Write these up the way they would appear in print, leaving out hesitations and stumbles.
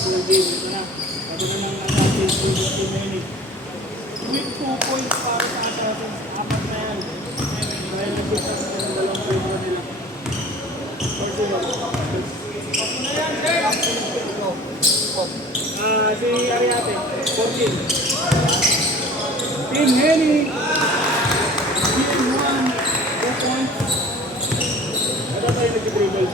full game. Ito na. Ito na ng advantage to Team Henny. With 2 points para sa Assassins. Apat na yan. Dahil nag-pick up na ng dalawang favor nila. First of all. Si Ariate. 14. Team Henny. Team 1. 2 points. Ito tayo nag-dribble.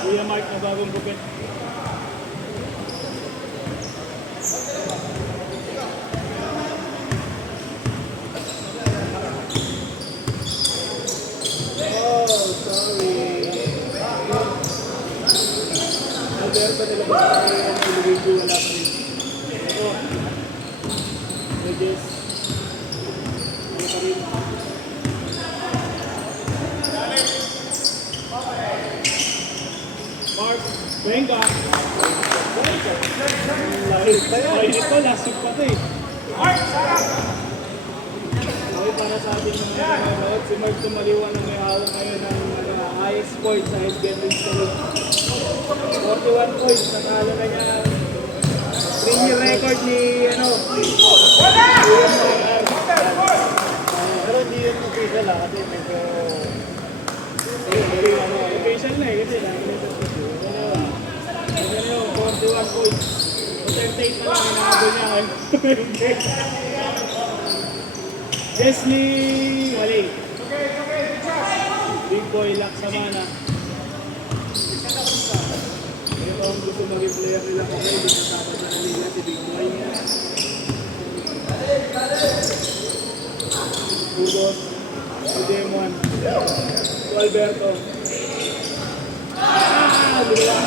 Kuya Mark na bagong gupit. Oh, sorry. Alberto nila ba tayo ang ilugay ko wala pa rin. Ito. Regis. Wala pa rin. Mark, Benga. Lain ito, lasip pa ito eh. Okay, para sa ating mga nanonood, si Mark Tumaliwa na may hawak ngayon ng highest points sa SBN Wins Salute. 41 points, nakala na niya 3-year record ni pero hindi yun official kasi medyo official na kasi ano yun, 41 points. 38 na lang, inahabol niya. Leslie Wali. Big Boy Laksamana. Ito ang gusto maging player nila kung kayo. Dito tapos na naliga si Big Boy. Burgos. Si Demon. Si Alberto. Bilang.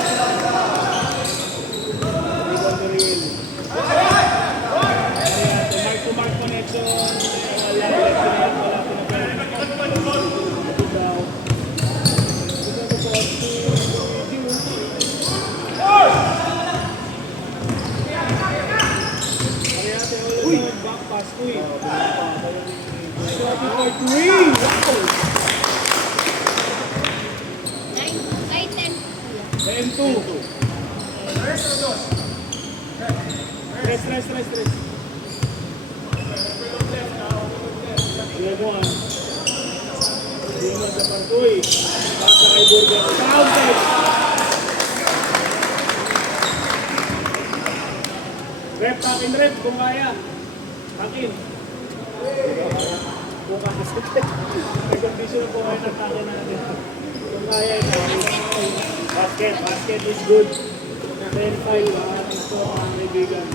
Mark connection. Back pass. Uy. 10-2. Stress. Lemon. Lemon sa Pantoy. Basta kay Burgos. Counted. Rep kung kaya. Takin. Bukas. May condition po kayo ng takin natin. Kung kaya ito. Basket is good. 10-5. Ito ang kaibigan.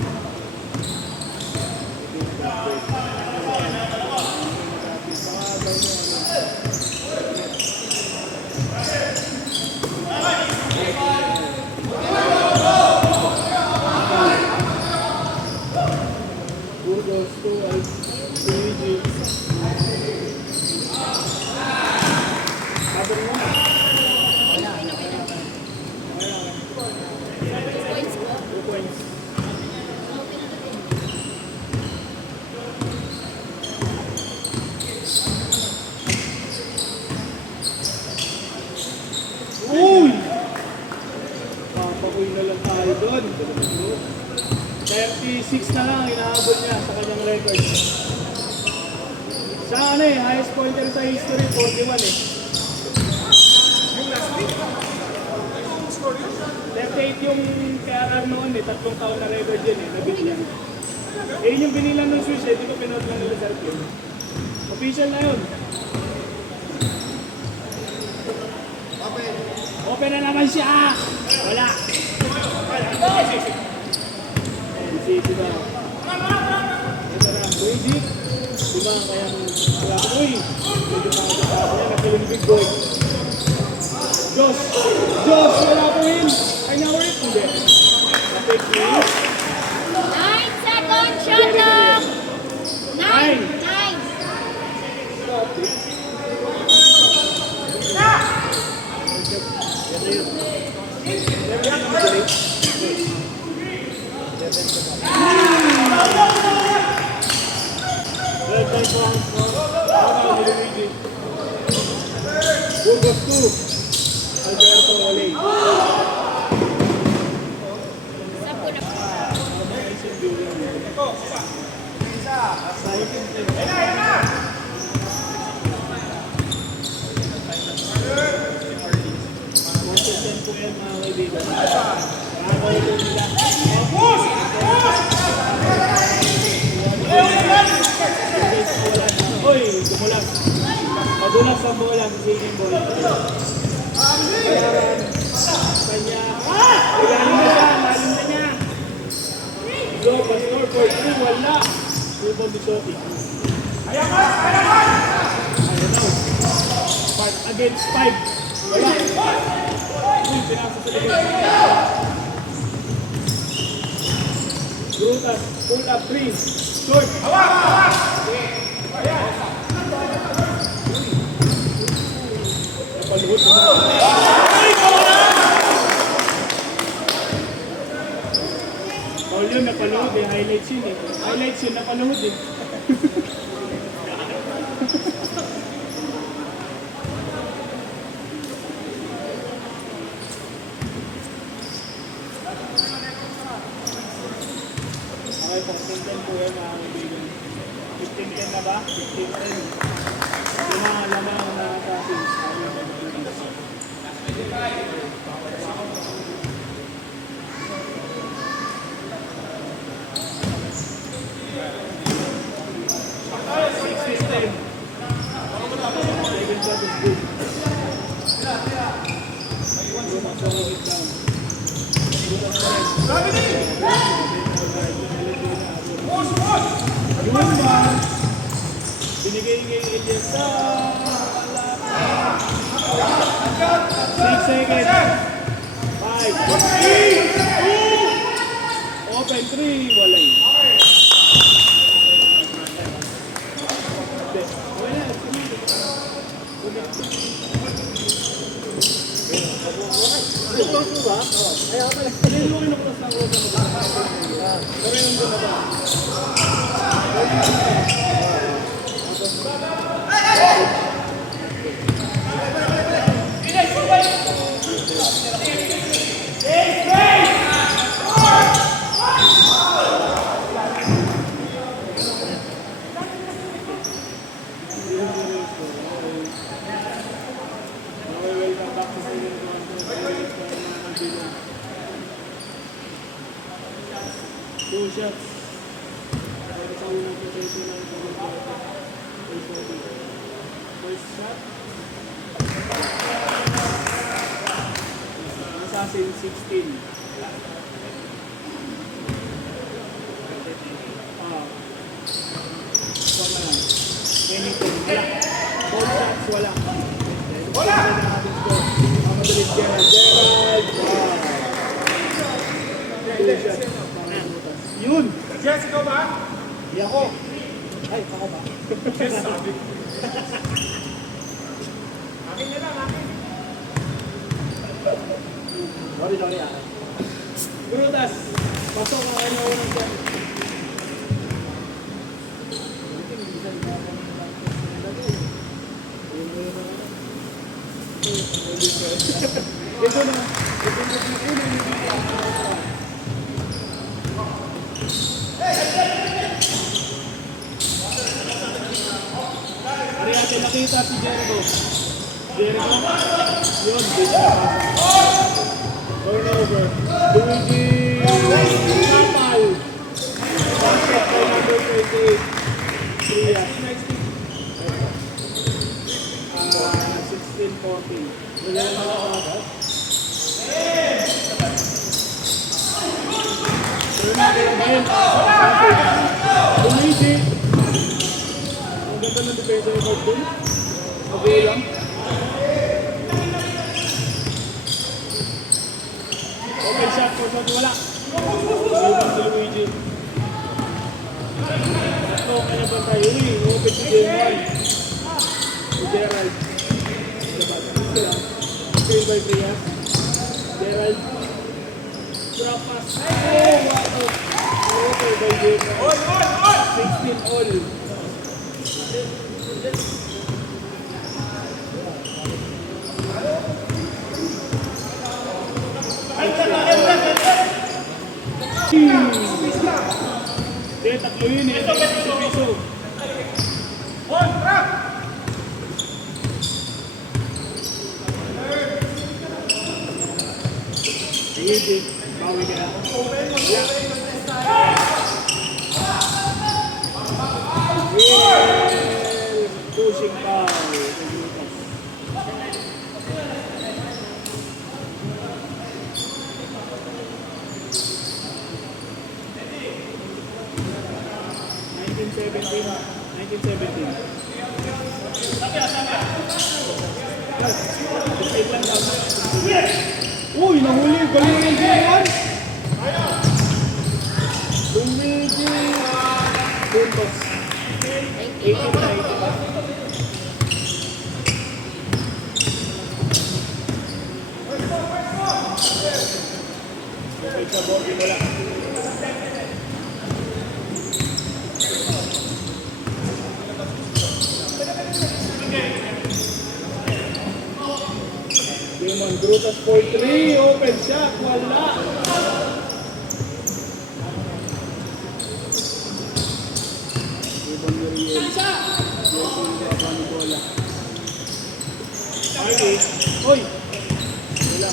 Burgos to Luigi. Habang mo na. Two points. Uy! Papakuin na lang tayo doon. 36 na lang inaabot niya sa kanyang record. Sa highest pointer sa history, 41 eh. Yung last week? Anong score yun? 38 yung KRR noon eh, 3 taon na record yun eh, nabit niya. Eh yung binilang ng Swiss eh, di ko pinod lang nila sa akin. Official na yun. Open na naman siya! Wala! Sisi ba? Ito na, Luigi. Diba, kaya uy! Medyo makakasama niya, nakiling Big Boy. Josh! Wala po yun! Ay, na-ulit. Hindi. Na-fake me. 9 seconds, shot clock! 9! Stop it. ang bola sa singing ball. Bayaran. Kanya. Bayaran na siya. Lalim na niya. So, Pastor for 3. Wala. Rebound ni Sophie. Ayaw daw. Part against 5. Wala. Uy, pinasa sa likod. Brutas. Pull up 3. Short. Napaluhod mo na. Paul yun, napaluhod eh. Highlights yun eh. Highlights yun, napaluhod eh. Okay, 15-10 po yan mga kaibigan. 15-10 na ba? 15-10. Yung mga lamang na sa ating system. Second shot is good. Yun ba? Binigay kay Elias sa 6 seconds. 5, 4, open 3, walay. Two shots. First shot. Assassin 16. Anything. Wala. Both shots wala. Wala! Mabilis Gerald. Two shots. Yun! Jess, ikaw ba? Di ako. Ay, ako ba? Jess, sabi. Akin na lang, akin. Sorry ah. Brutas, pasok ang ano unang dyan. Ito na. Ari natin nakita si Jericho. Jericho. Yun, dito na pasok. Turnover. Luigi Napal. Basket by number 28. 3 years. 16-14. Magalang na ako. Turnover ngayon. Luigi. Ang ganda ng depensa ni Mark dun. Okay lang. Okay, shot for shot, wala. Ibang si Luigi. Tatlo, kanya ba tayo? Open si Gerald. Si Gerald. Fail by Prias. Gerald. Drop pass. Oh, wow. Okay by Gerald. 16 all. Hindi, tatlo yun eh. Piso-piso. Sige, bawi ka na. Pushing foul. 1917. Uy, nahuli. Galing ng J1. Luigi Buntos. Thank you. 1890. Okay, sa bote mo lang. Demon Brutus for 3. Open shot. Wala. Demon Muriel. Jesse Babanibola. Okay. Hoy! Wala.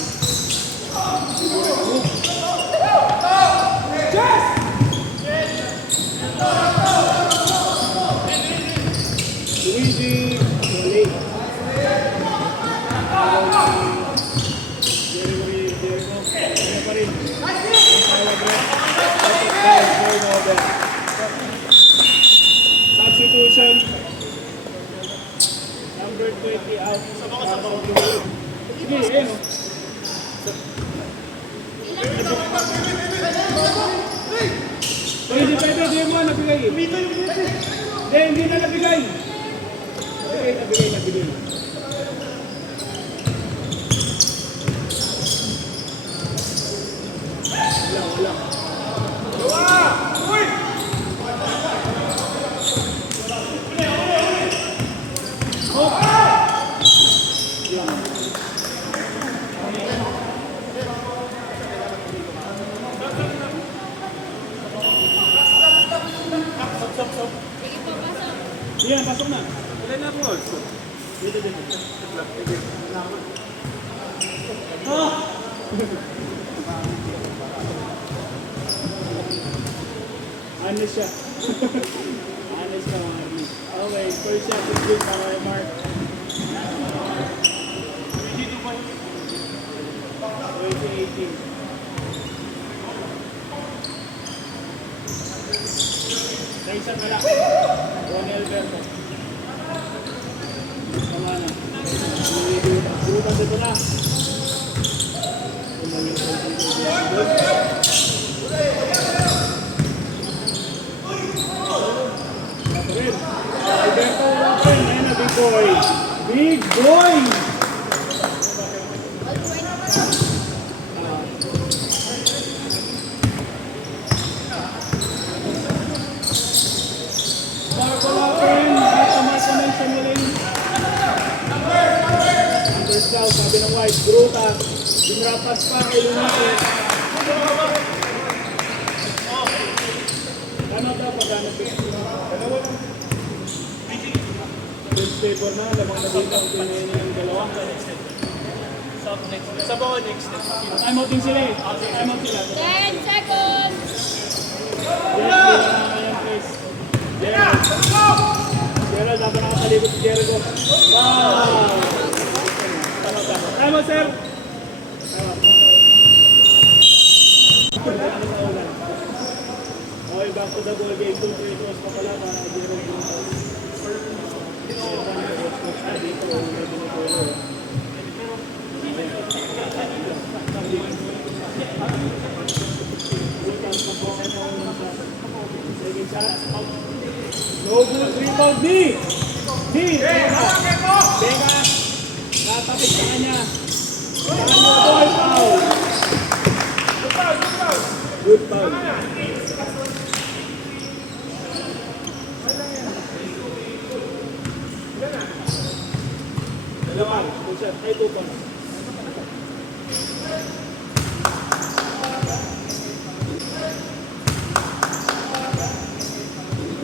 Luigi Wale. Jericho. Ano pa rin? Substitution. Number 20 out. Sige, ayun o. Hindi pwede, hindi mo nabigay. Hindi na nabigay. Nabigay. Wala. Sige po, pasok. Yan, pasok na. Dito. Honest siya. Honest ka, Marty. Okay, first shot is good para kay Mark. 2018. Tyson wala. Ronnie Alberto. Sama na. Burutan dito na. Alberto Open. Ayan na, big boy. Big boy! Marco Lapin. Dito Marco sa muling. Underscout, sabi ng White. Gruta. Dinrapas pa kay Lunate. Ano daw pag-ano pick? First paper na, lamang na dito ang tinayin ng dalawa. Sa bawal next. Time out din sila eh. Time out sila. 10 seconds. Yes, ayan please. Gerald, dapat nakatalikod si Jericho. Wow! Time out, sir! Time out. Okay, back to the goal game. 2 free throws pa pala para kay Jericho. Second shot. No good. Rebound. D. Teka. Natapit sa kanya. Ball foul. Good foul. Dalawa. Good shot. Ay, 2 points.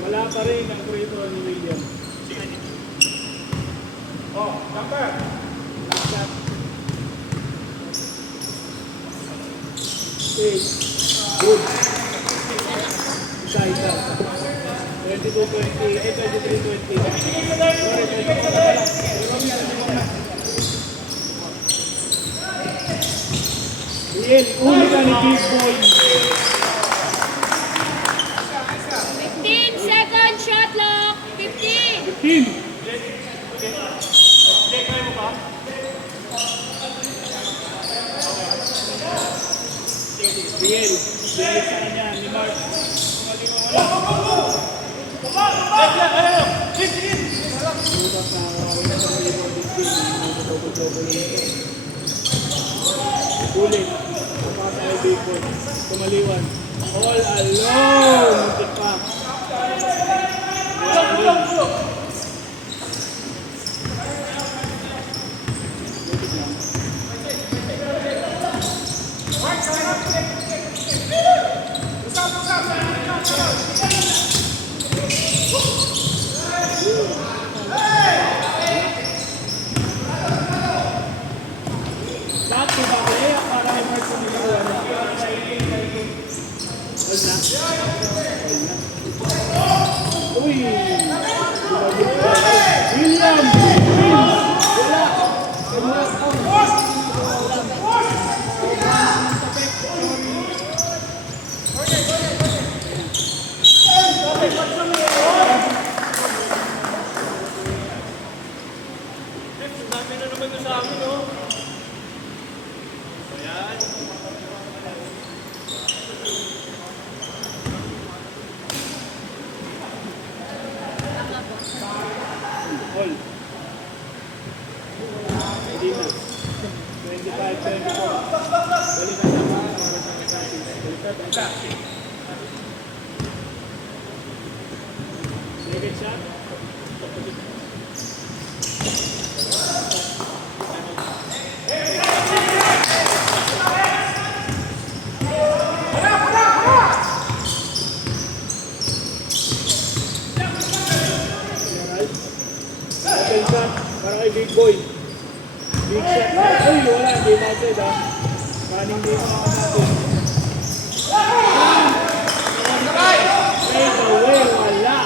Wala pa rin ang free throw ni William. Oh, number. Last shot. 8. Good. Isa. 22-20. 23-20. Riel, uli ka ni Big Boy. 15 seconds shot Balik sa kanya ni Mark. Mali mo wala. Bukas na nakawin na sa rebound this game. Double-double nito. Ulit. Kapasa kay Bigboy. Tumaliwan. All alone. Muntik pa. Lahat ko ba kaya para kay Mark Tumaliwan? Uy! William! Wala! Dami na naman yung sa amin, no? Ayan. All. Hindi na. 25-24. Balikan na mga balikan. Second shot. Second shot para kay Big Boy. Big shot. Ay, wala. Game outside ha. Running game ako natin. Straight away. Wala.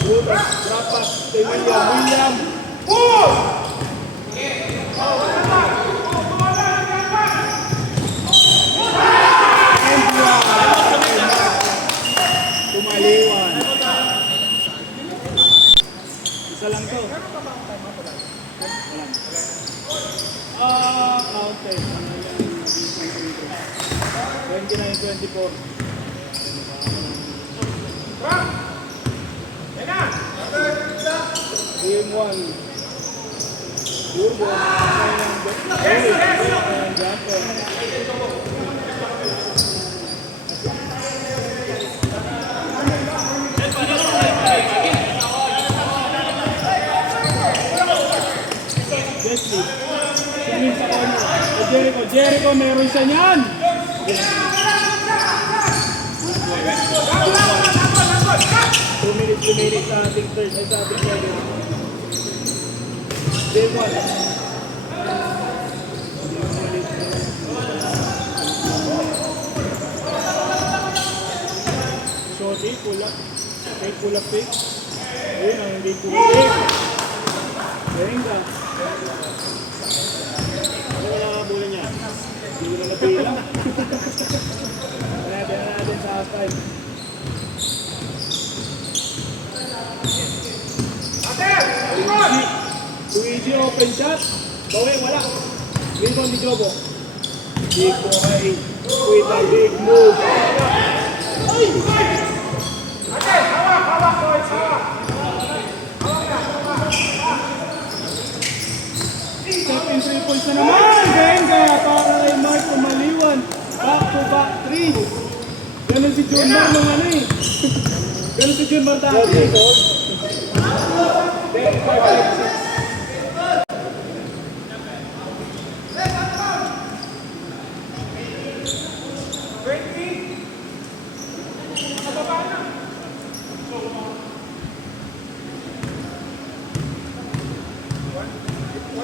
Butas. Drop pass kay William. Tumaliwan. Isa lang to. Counted. 29-24. Game 1. Turbo. Wesley. Tingin sa corner. Jericho, meron siya niyan. 2 minutes sa ating third ay sa ating second. Game 1. Shorty, pull up. Okay, pull up pick. Ayun ang hindi pull up pick. Benga. Ano wala ka bola niya? Hindi ko na napila. Panatin na natin sa half-time. Luigi open shot. Bawi, wala. Rebound ni Jobo. Big boy with a big move. Step in 3 points na naman. Benga para kay Mark Tumaliwan. Back to back 3. Ganun si John Mar nung ano eh. Ganun si John Mar dati.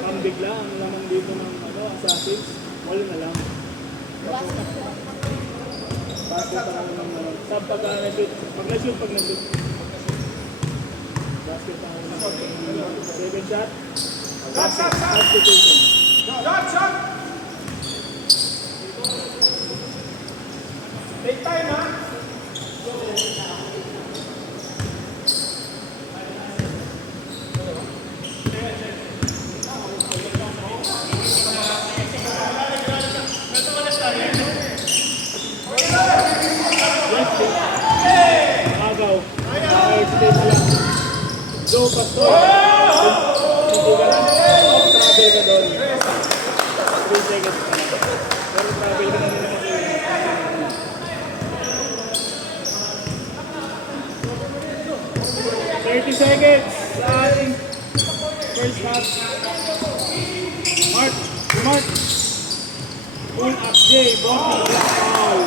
Ang bigla, ang laman dito ng assassin, wala na lang. Basket pa lang ng sub pag na-shoot. Pag na-shoot. Basket pa lang ng second shot. Substitution. Shot! Take time, ha? hesitate na lang. Go, Pastor. Hindi ka lang. Travel ka doon. 3 seconds ka lang. Pero travel ka na rin naman. 30 seconds sa ating first half. Mark. Pull up J. Body block foul.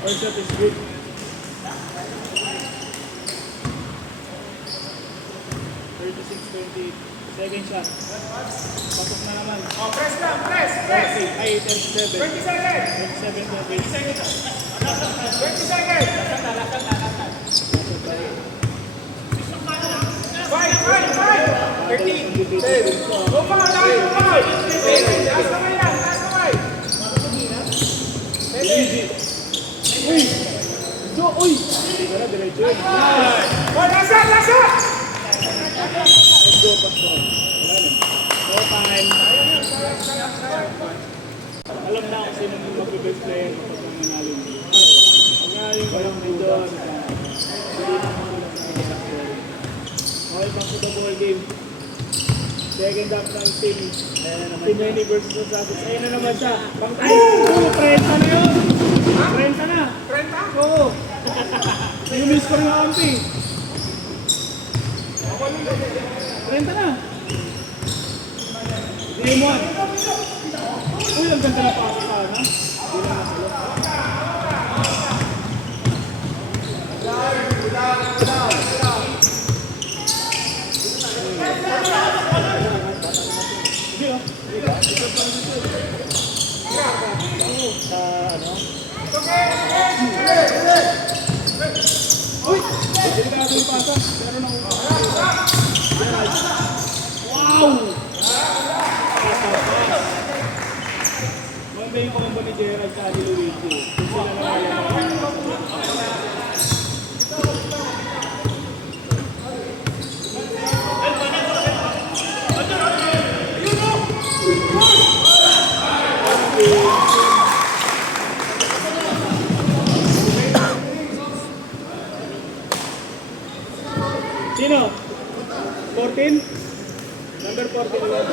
First shot is good. Second shot. Pasok na naman. Oh, press lang, press. 37. 20 seconds. 27 na base. 20 seconds. Five. 13. Go pa, lahat mo pa. Taas kamay lang, taas kamay. Easy. Uy! So, uy! Tara, diretso yun. Oh, lasa! Let's go, Pastor. Wala na. So, time. Alam na kung sino yung mag-best player kapag nanalo mo. Pag nanalo ko lang dito, hindi na mo sila sa Pastor. Okay, back to the ball game. Second half ng team. Team Lenny versus Rosales. Ayun na naman siya. Pang tayo. 30 na yun. 30 na. 30? Oo. Yung miss ko rin ang ampi. 30 na. Game 1. Uy, ang ganda na pasok ka na. Hindi na nasalo. Hindi oh. Uy! Delikado yung pasa. Pero na wow! Maganda yung combo ni Gerald sa Adi Luigi. Kung sila na Sino? 14? Number 14 lang.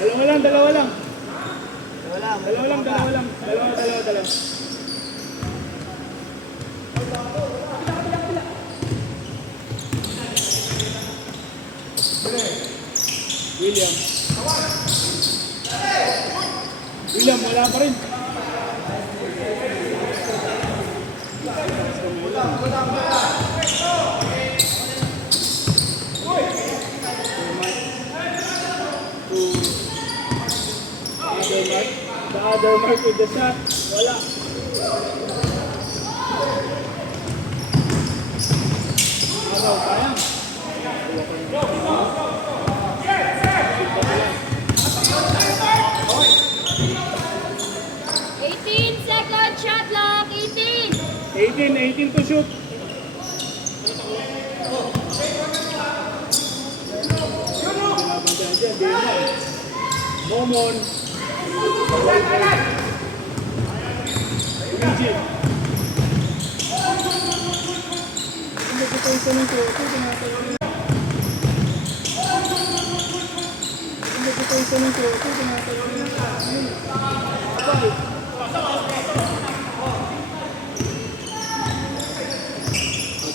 Dalawa lang. Dalawa. William, wala pa rin. The other mark with the shot. Wala. Agaw, sayang. 18 second shot clock. 18. 18 to shoot. Momon. Luigi.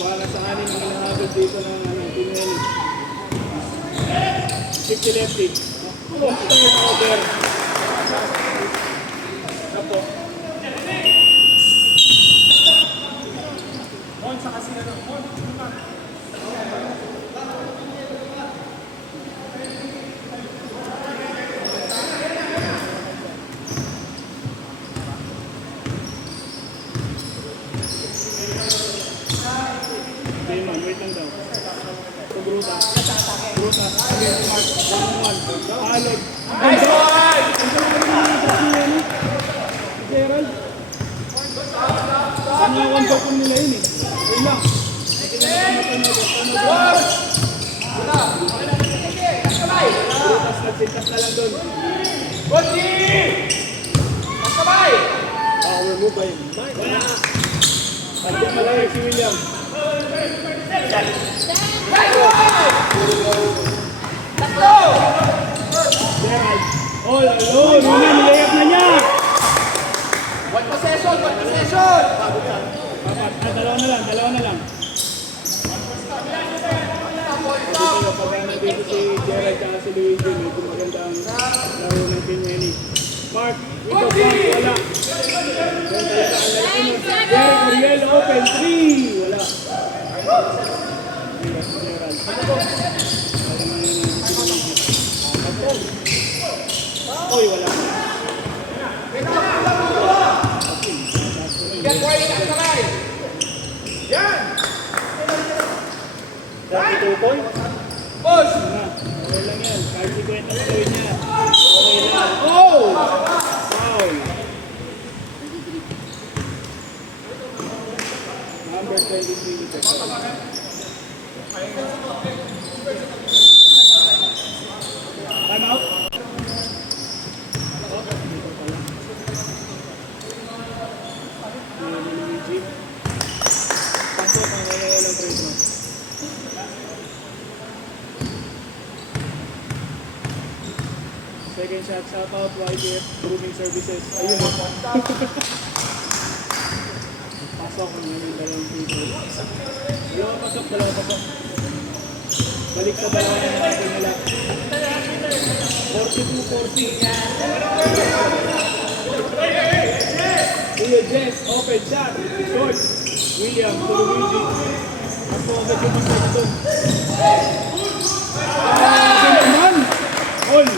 Para sa anin ang nangagod dito ng Pinelli. 50 lefty. Basta yung over. Apo. On sa kasi ano. On. Okay man, wait lang daw. So, Bruta. Against Mark. 1-1. Alog. Nice one! Gerald. Ano ang botong nila yun eh. Yun lang. Brutas nagsintas na lang doon. Remove by Mike. Wala. Pagyan malaki si William. Gerald. All alone. Una, nilayap na niya. One possession, one possession! Apat. Dalawa na lang. Pag nandito si Gerald at si Luigi, medyo magandang laro ng Team Henny. Mark, ito po, wala. Doon talaga ang lalaki mo. Derek Uriel, open, 3. Wala. Yes, Gerald. Oy, wala. Get ready, nakasakay! Yan! 32 points. Push! Okay lang yan. Kahit 50 sa gawin niya. Okay lang. Oh! Foul. Number 23 meters. Time out. Luigi. Pasok ang walang trade mo. Second shot, shout out YDF Grooming Services. Ayun o. Pasok ang yung dalawang people. Dalawa pasok. Balik sa dalawa na natin nila. 42-40. Kuya Jess, open shot. Short. William, to Luigi. Ako agad yung masok doon. Naman! All!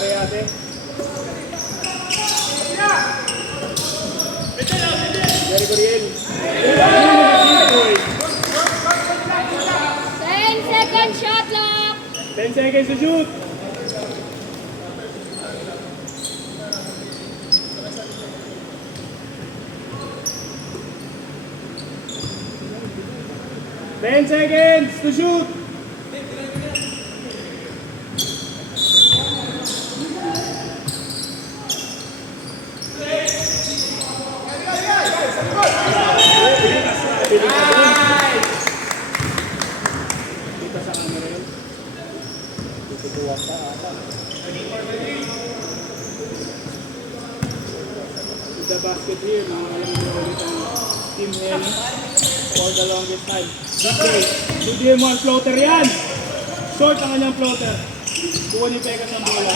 Ariate. Jerry Coriel. 10 seconds shot clock. 10 seconds to shoot. Ten seconds to shoot. The basket here, mga alam mo ulit ang Team Henny for the longest time. DJ mo ang floater yan! Short ang kanyang floater. Kuha ni Pegas ang bola.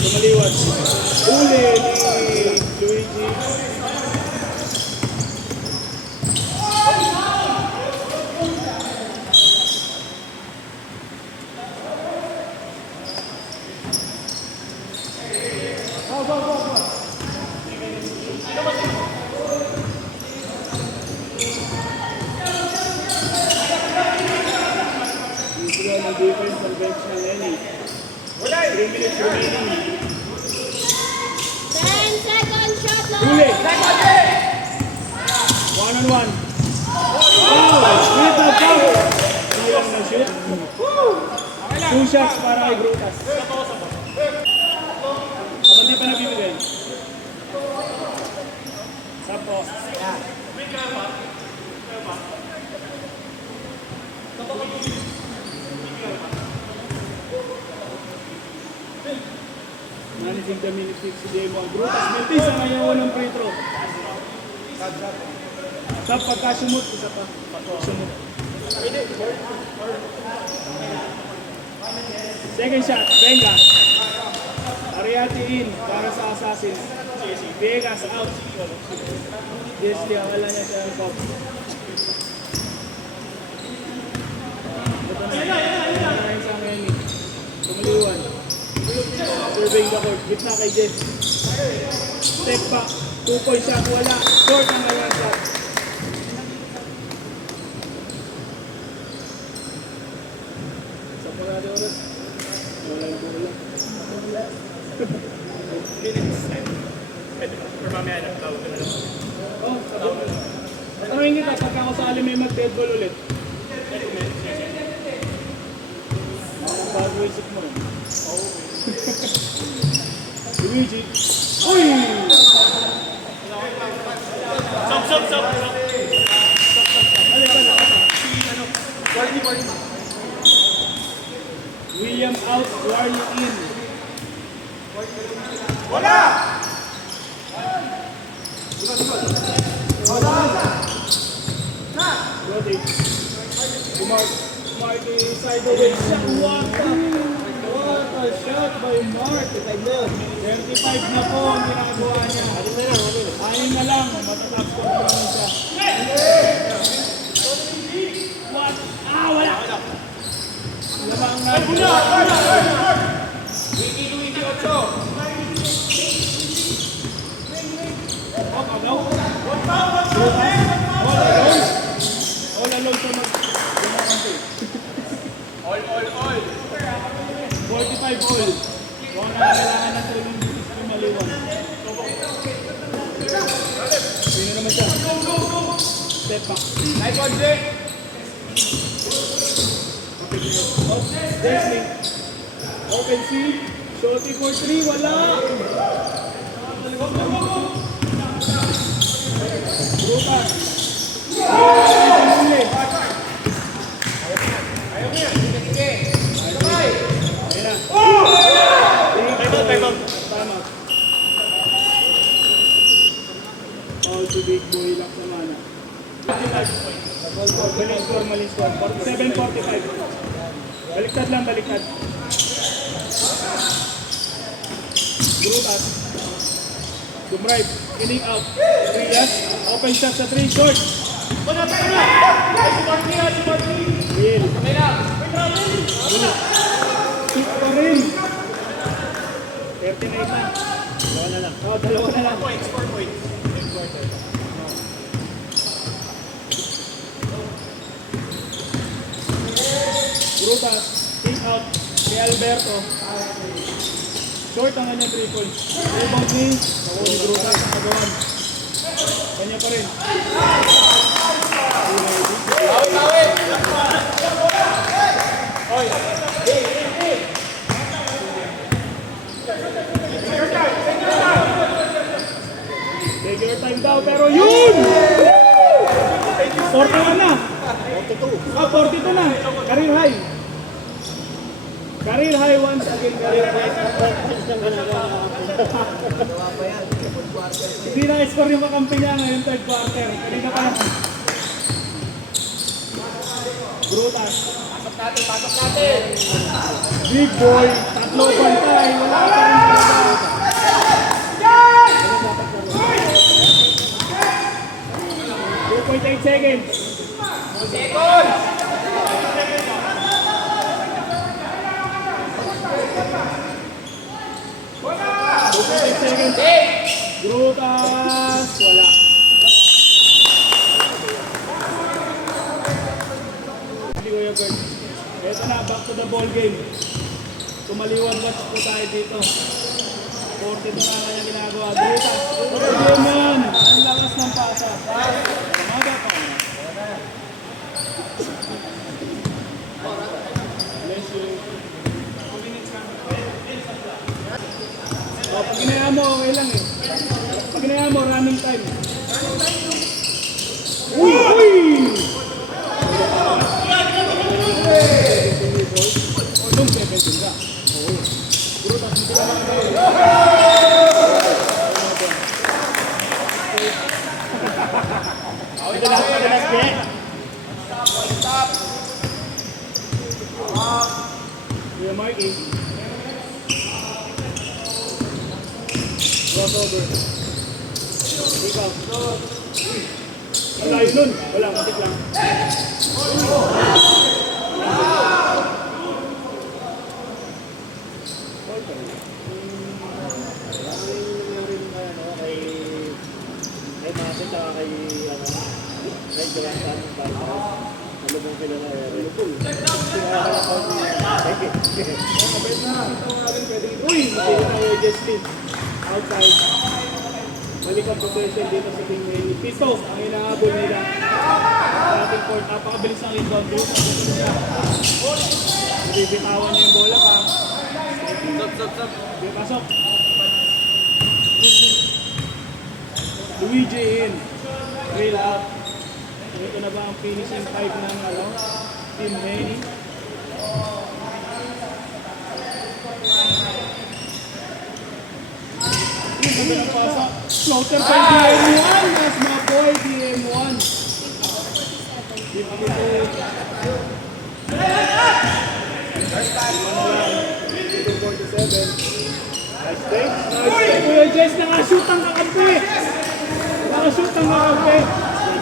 Lumaliwas. Uli ni Luigi. Sila ng defense ng bench ng Henny. 3 minutes remaining. 10 seconds shot clock. Uli! One on one. Oh! With the foul! Ilang na shoot. 2 shots para kay Grutas. Kapag di pa nabibigay. Sa post. Managing the minute 6 si Demo. Grutas Meltis ang kanyang unang free throw. Sa pagkasumot, isa pa. Sumot. Second shot, Benga. Ariati in para sa Assassin. Vegas out. Yes, akala niya siya ang pop. Ito na. Ito sa Henny. Tumaliwan. Surveying the court. Gitna kay Jess. Step back. 2-point shot. Wala. Short ang kanyang shot. Minutes. Pwede ba? Or mamaya na, tawag ko na lang. Oh, sabi mo. Tanungin kita, pagka ako sa alim may mag-dead ball ulit. Bago isip mo rin. Luigi. Uy! Stop! William out, Warley in. Rotate. Mark is sideways shot. What a shot by Mark. 35 na po ang ginagawa niya. Anin na lang. Matatap ko na siya. What? Wala. Lamang na. Luigi 8. All alone sa All. 45 all. Kung na kailangan ng training dito sa Maliwan. Sino naman siya? Step back. Nice one, Jay. Desmond. Open C. Shorty for 3. Wala. Grupa. Time out. Tama. All to big boy lang sa mana. 55. Maling score. 7:45. Baliktad lang, baliktad. Grutas. Dumrive. Inning out. 3 yes. Open shot sa 3. Short. Will. Hit pa rin. 39 na. Dalawa na lang. 4 points. Grutas. Hit out. Kay Alberto. Short ang kanyang triple. Rebound ni. Ako ni Grutas. Agawan. Kanya pa rin. Take your time daw, pero yun! 41 na! 42 na! Career high! Career high once again, career high. Hindi na-score yung kakampi niya ngayon third quarter. Kanina pa lang. Brutas. Pasok natin. Big boy. Tatlo bantay. Wala pa rin talaga. 2.8 seconds. Grutas, wala. Hindi ko yung girl. Ito na, back to the ball game. Tumaliwan watch po tayo dito. 42 na kanya ginagawa. Grutas, game yan. Ang lakas ng pasa. Umaga pa. Bless you. Pag ginaya mo, okay lang eh. Pag ginaya mo, running time. Uy! Doon, 17 ka. Oo. Puro tas hindi ka lang. Madalas, Be. Kuya Marky. Crossover. Ikaw. Ang layo nun. Wala, matik lang. Lubong kilala eh. Lubong. Uy! Makikita tayo Justin. Outside. Balik ang possession dito sa Team Manny. Pito, ang hinahabol nila. Ating court, napakabilis ng rebound. Bibitawan niya yung bola pa. Okay, pasok. Luigi in. Rail up. Ito na ba ang finishing five ng Team Manny? Yung sabi ng pasa. Floater by DM1. That's my boy, DM1. Dito. Dito 47. Nice take. Nice take. Kuya Jess, nakashoot ang kakampi. Nakashoot ang kakampi.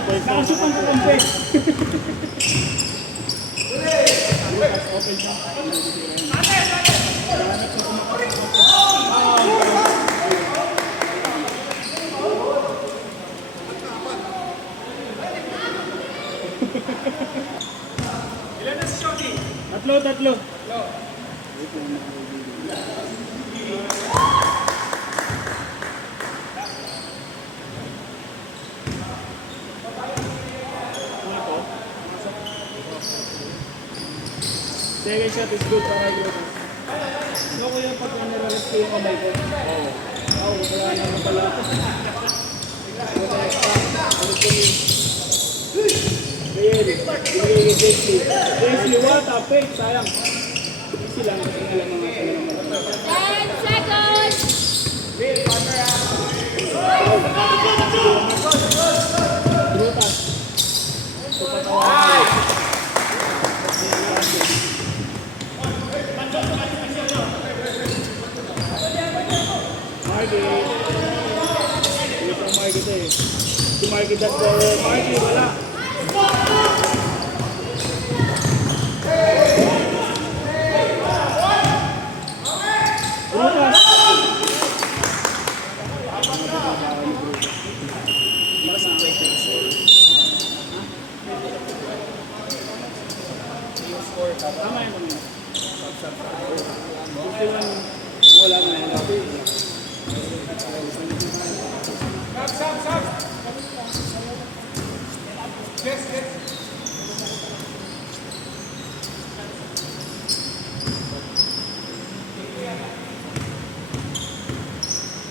Nakashoot ang kakampi. Open siya. Ilan na si Shoggy? Tatlo. Second shot is good para Jonas. No, kuya, pag nare-rest yung kamay ko. Oo. Wala naman pala. Wala extra. Ano po yun? Gayel. Jesse, what a fake. Sayang. Easy lang. Kasi nga lang mga sila naman. 10 seconds. Brutas. Pupatawa. Margie. Ito ang Margie ito eh. Si Margie that for Margie. Wala. Brutas. Tama yun kami. Wala mo na yun. Sab. Yes.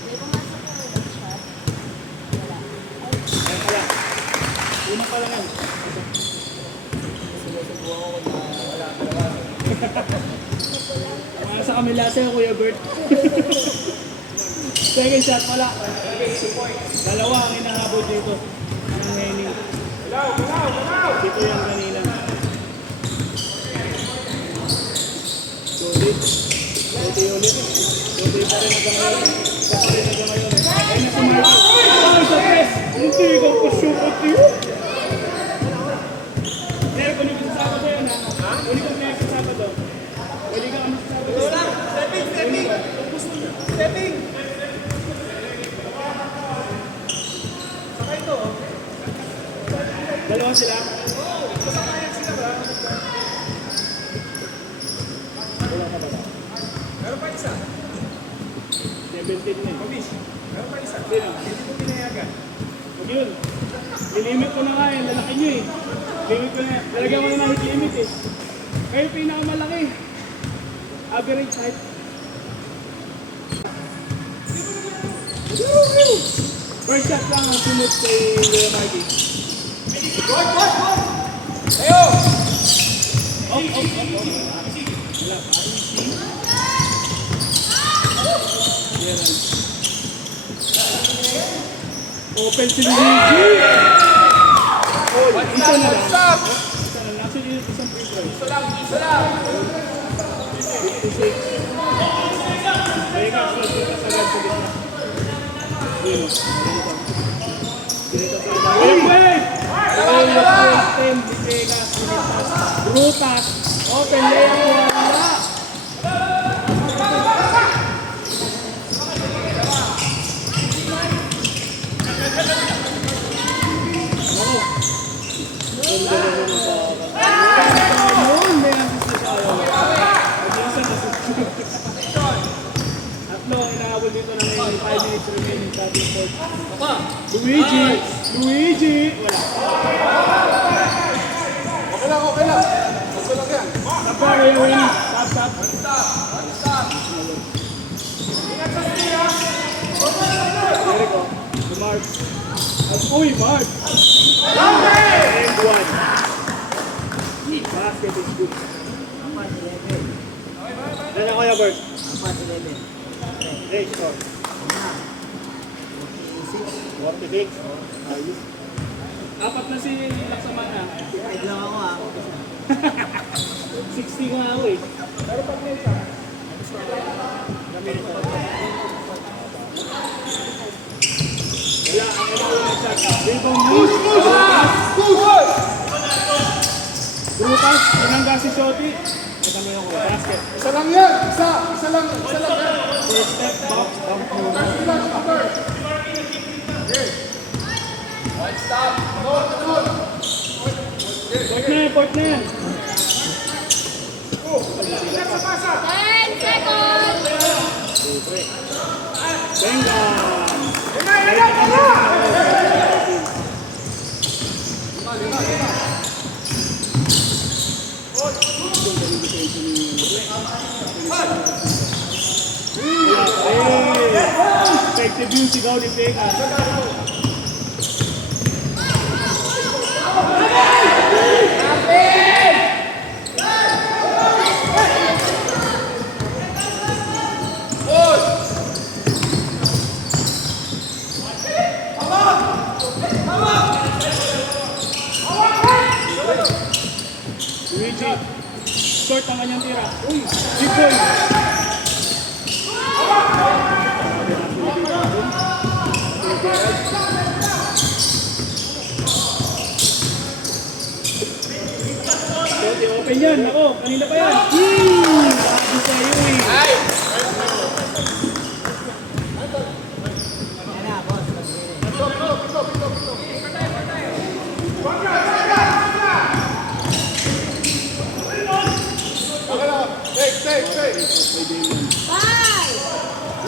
May pumasok na rin ang shot. Wala. Ayan pala. Una pa lang yan. Mga sa kamila sa'yo, Kuya Bert. Second shot, wala. Dalawa ang hinahabol dito. Ang Henning. Dito yan kanina. Solid. Ulit. Solid pa rin hanggang ngayon. Ayun na si Marco. Ay, sa press! Hindi ka pa shoot niyo. Pero kung yung kasama ko yun, ha? Uli kang may kasama doon. Uli kang ano kasama doon. Stepping. Sakay to. Dalawa sila. Kasamayan sila ba? Wala ka ba? Meron pa isa. 17 na eh. Mabish. Meron pa isa. Sino? Hindi mo pinayagan. Huwag yun. Lilimit ko na nga eh. Lalaki nyo eh. Limit ko na yan. Talagyan mo na ng hit limit eh. Kayo pinakamalaki. Average height. First shot lang ang sunod kay Kuya Marky. Ayo! Wala. Easy. Yan. Open si Luigi. Isa na lang. Stop! Isa na lang. Actually, isang free throw. Isa lang. 56. Kaya ka, sunod ka sa agad sa gitna. Dino. Dito sa gitna. Wait! Ten, Villegas, Brutas. Open layup. Wala. Ang dalawa mo sa habol dito na may 5 minutes remaining sa ating court. Luigi! Luigi! Wala. Okay lang, okay lang. Okay lang yan. Tapos yung win. Tap. Jericho. To Mark. Uy, Mark! And 1. Basket is good. Dala ko yung bird. Great score. 46. Ayos. Apat na si Laksamana. 60 nga ako eh. Pero pag may isa. Wala, ang inauna shot. Rebound news. Brutas, pinangga si Shoti. Ito mo yung basket. Isa lang yan. Isa lang yan. First step, box, dump muna. Port na yan. 10 seconds! Benga! Effective yung sigaw ni Benga. Luigi, short ang kanyang tira. Uy, big boy. Open yan, ako, kanina pa yan. Sabi sa iyo eh. Take. 5!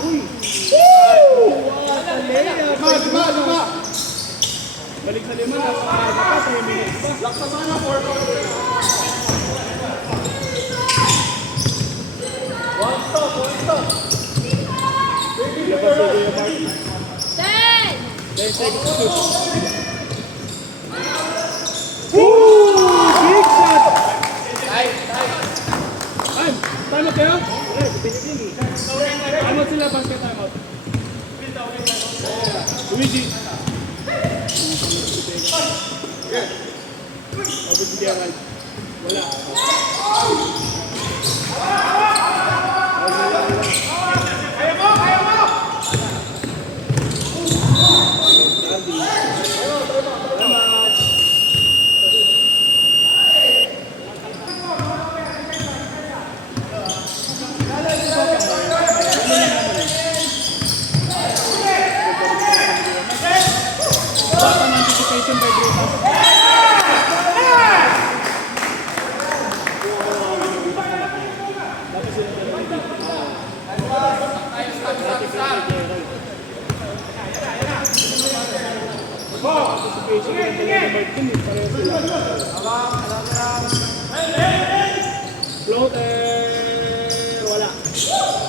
Uy! Lima. Balik sa lima, nasa pa, 3 minutes pa. Laksamana, 4. Labas sa Kuya Mark. 10! 10 seconds to shoot. Woo! Big shot! Time out kayo? Time out sila, basket time out. Luigi. Open si Gerald. Wala. Anticipation by Brutas. Dapat sila floater! Wala.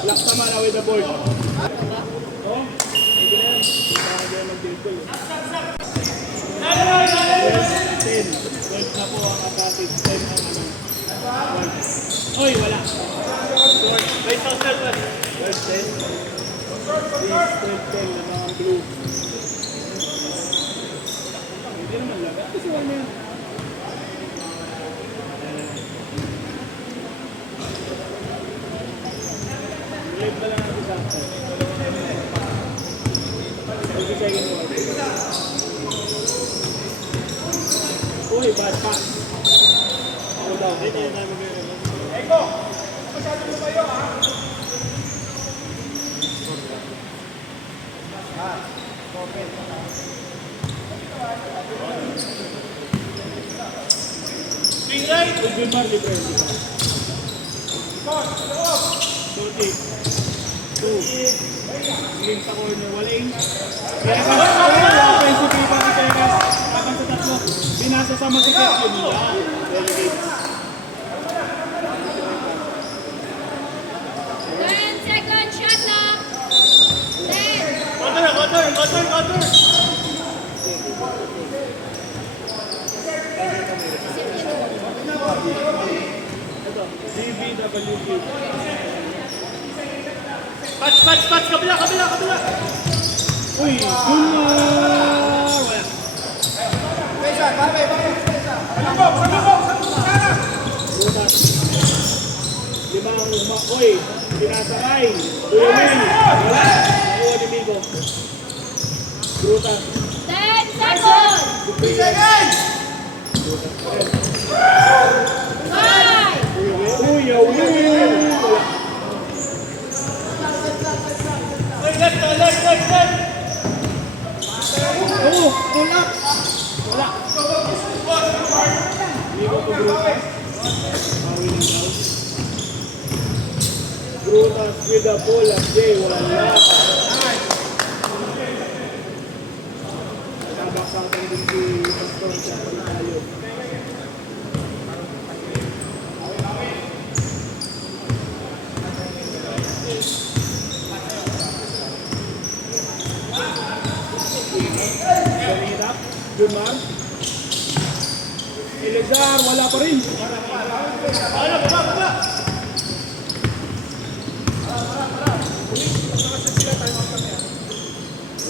Laksamana with the board. Oh, hindi na yan. Hindi na mag-dribble. 10. 12 na po ang advantage. 10 ang ano. Oy, wala. Short. May social pa. 12-10. Please, 12-10 na mga blue. Hindi naman lagat. Kasi wala na yan. Live na lang natin sa akin. 30 seconds more. Uy, bad pass. Ako daw. Ito yung dami ko yun. Eko! Masyado mo kayo, ha? Swing right! Good man, libre. 40. 2. sa corner. Walain. Teras. Offensive rebound ni Teras. Habang sa tatlo. Binasa sa masikip yun. Delegates. 10 seconds, shot clock. 10. Counter! Ito. GBWP. Patch! Kabila! Uy! Gunmar! Wala. Butas. Uy! Pinasakay. Ulumin. Wala. Nakuha ni Migo. Brutas. 10 seconds. 5. Uy! Wala. Oh! Wala. Wala. Migo to Brutas. Bawi ng foul. Brutas with the ball at Jay. Wala. Nabaksakan din si Pastor sa tayo. Ganitap. Gunmar. Elazar. Wala pa rin.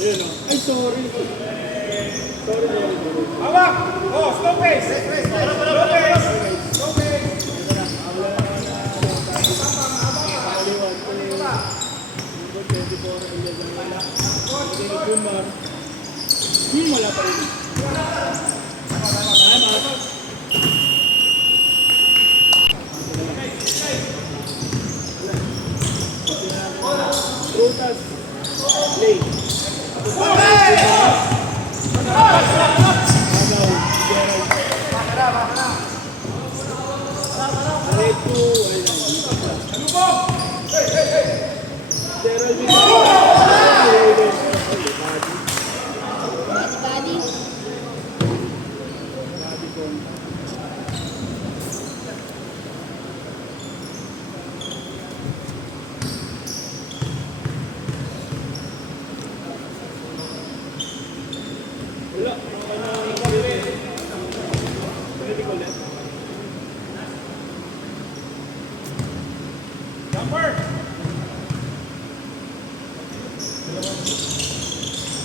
Ayun o. Ay, sorry. Sorry. Hawak! Oh, slow pace! Wala pa rin. Tama. Brutas. Play. Agaw. Gerald. Reto. Gerald. Body. Wala. Pwede ko ulit. Jumper!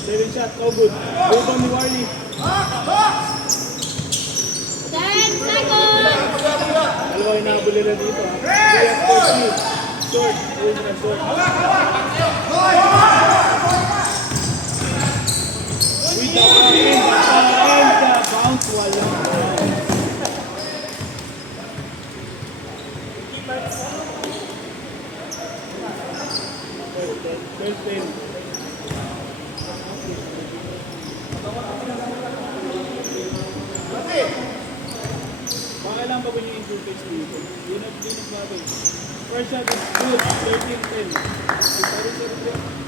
7 shot, no good. Rebound ni Warley. 10 seconds. Dalawa yung nabuli na dito. Kaya 40. Short. Ultra short. With the bounce. Wala. First 10. Pakailan pa ba yung interface dito? Yun ang bagay. First shot is good, 13-10. Sorry,